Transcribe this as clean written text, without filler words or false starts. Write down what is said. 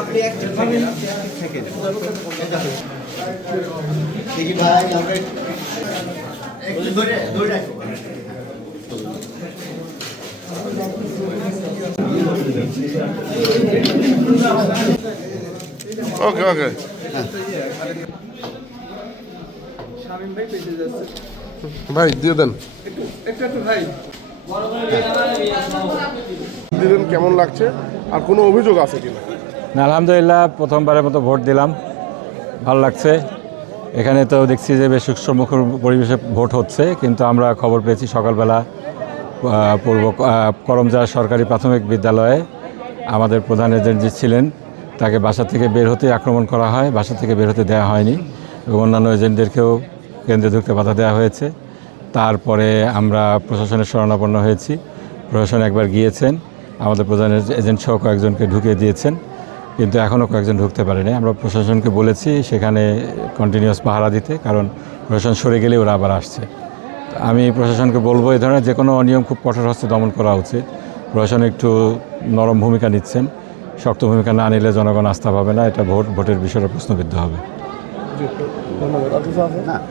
আপনি একটা থেকে দেখি ভাই আমরা একটু ধরে ধরে রাখো। ওকে ওকে ভাই দিয়ে দেন ভাই দিলেন, কেমন লাগছে আর কোনো অভিযোগ আছে কিনা? না, আলহামদুলিল্লাহ প্রথমবারের মতো ভোট দিলাম, ভালো লাগছে। এখানে তো দেখছি যে বেশ সুষ্ঠুমুখর পরিবেশে ভোট হচ্ছে, কিন্তু আমরা খবর পেয়েছি সকালবেলা পূর্ব করমজা সরকারি প্রাথমিক বিদ্যালয়ে আমাদের প্রধান এজেন্ট যে ছিলেন তাকে বাসা থেকে বের হতে আক্রমণ করা হয়, বাসা থেকে বের হতে দেওয়া হয়নি এবং অন্যান্য এজেন্টদেরকেও কেন্দ্রে ঢুকতে বাধা দেওয়া হয়েছে। তারপরে আমরা প্রশাসনের শরণাপন্ন হয়েছি, প্রশাসন একবার গিয়েছেন, আমাদের প্রধান এজেন্ট সহ কয়েকজনকে ঢুকিয়ে দিয়েছেন, কিন্তু এখনও কয়েকজন ঢুকতে পারেনি। আমরা প্রশাসনকে বলেছি সেখানে কন্টিনিউয়াস পাহারা দিতে, কারণ প্রশাসন সরে গেলে ওরা আবার আসছে। আমি প্রশাসনকে বলবো এই ধরনের যে কোনো অনিয়ম খুব কঠোর হস্তে দমন করা উচিত। প্রশাসন একটু নরম ভূমিকা নিচ্ছেন, শক্ত ভূমিকা না নিলে জনগণ আস্থা পাবে না, এটা ভোটের বিষয়ে প্রশ্নবিদ্ধ হবে। ধন্যবাদ।